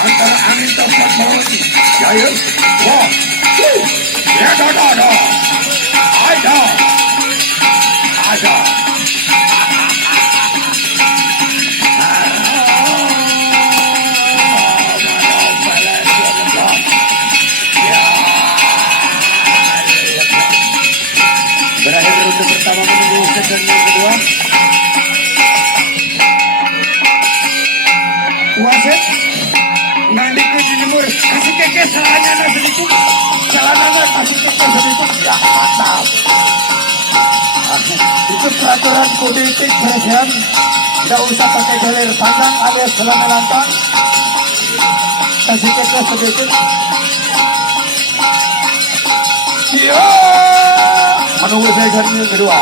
antara angin tempat pohon jaya wah ya ada berakhir ronde pertama menunggu segmen yang kedua. Wasit nanti ke timur kasih keke salahnya sedikit kasih keke sedikit ya mantap. Itu peraturan kode etik presiden, tidak usah pakai galer pandang alias celana lantang, kasih keke sedikit. Iya, menunggu segmen yang kedua.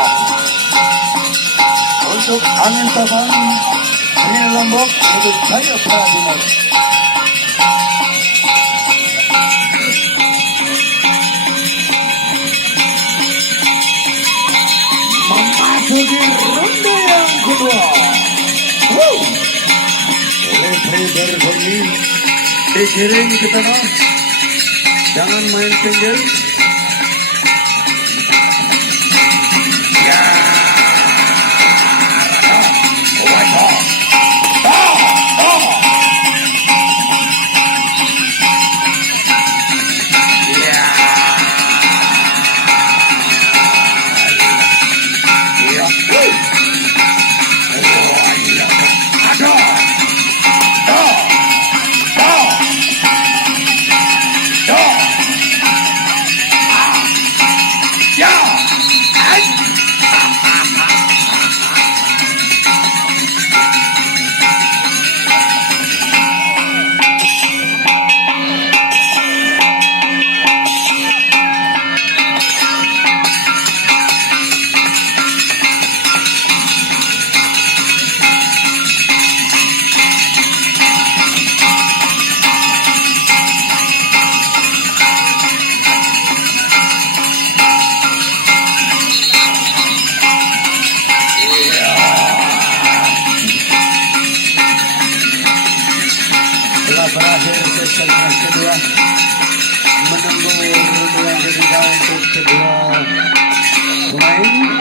Untuk angin topan, angin lombok, untuk Jaya Prajurit. Memasuki ronde yang kedua. Referee berbunyi, digiring ke tengah, jangan main pinggir.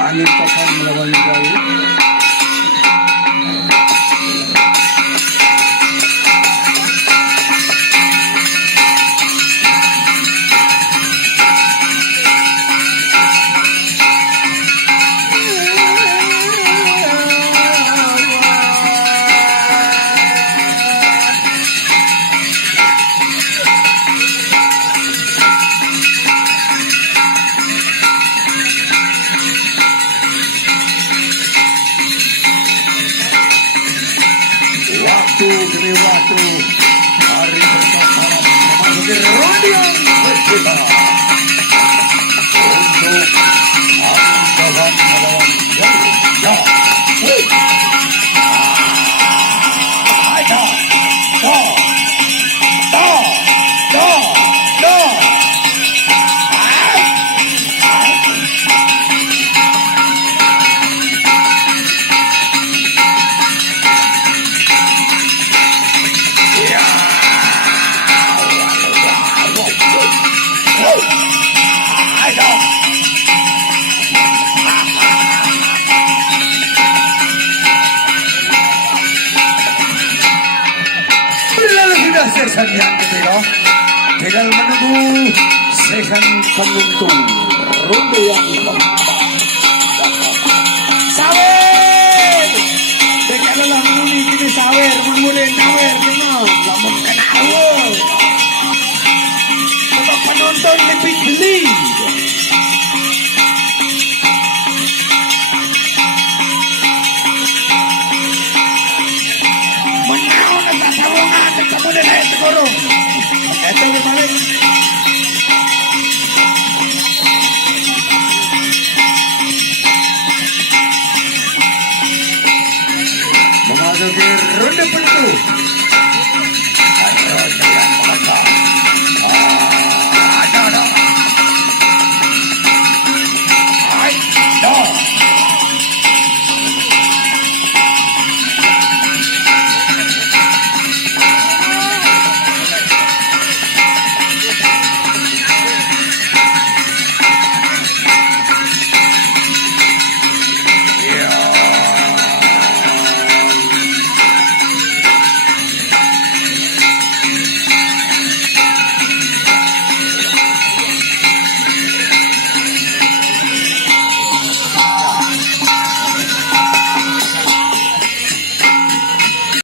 Angin topan melawan Galuh. Demi waktu hari pertama memasuki ronde yang kedua untuk angin melawan Galuh. Season yang ketiga, tinggal menunggu season penuntung ronde yang keempat. Sawer, dekala lah muni kini sawer, muni nawer kenal, lamun kena awal. Untuk penonton lebih geli. udah naik tegoro. Itu berbalik. Memasuki ronde penutup.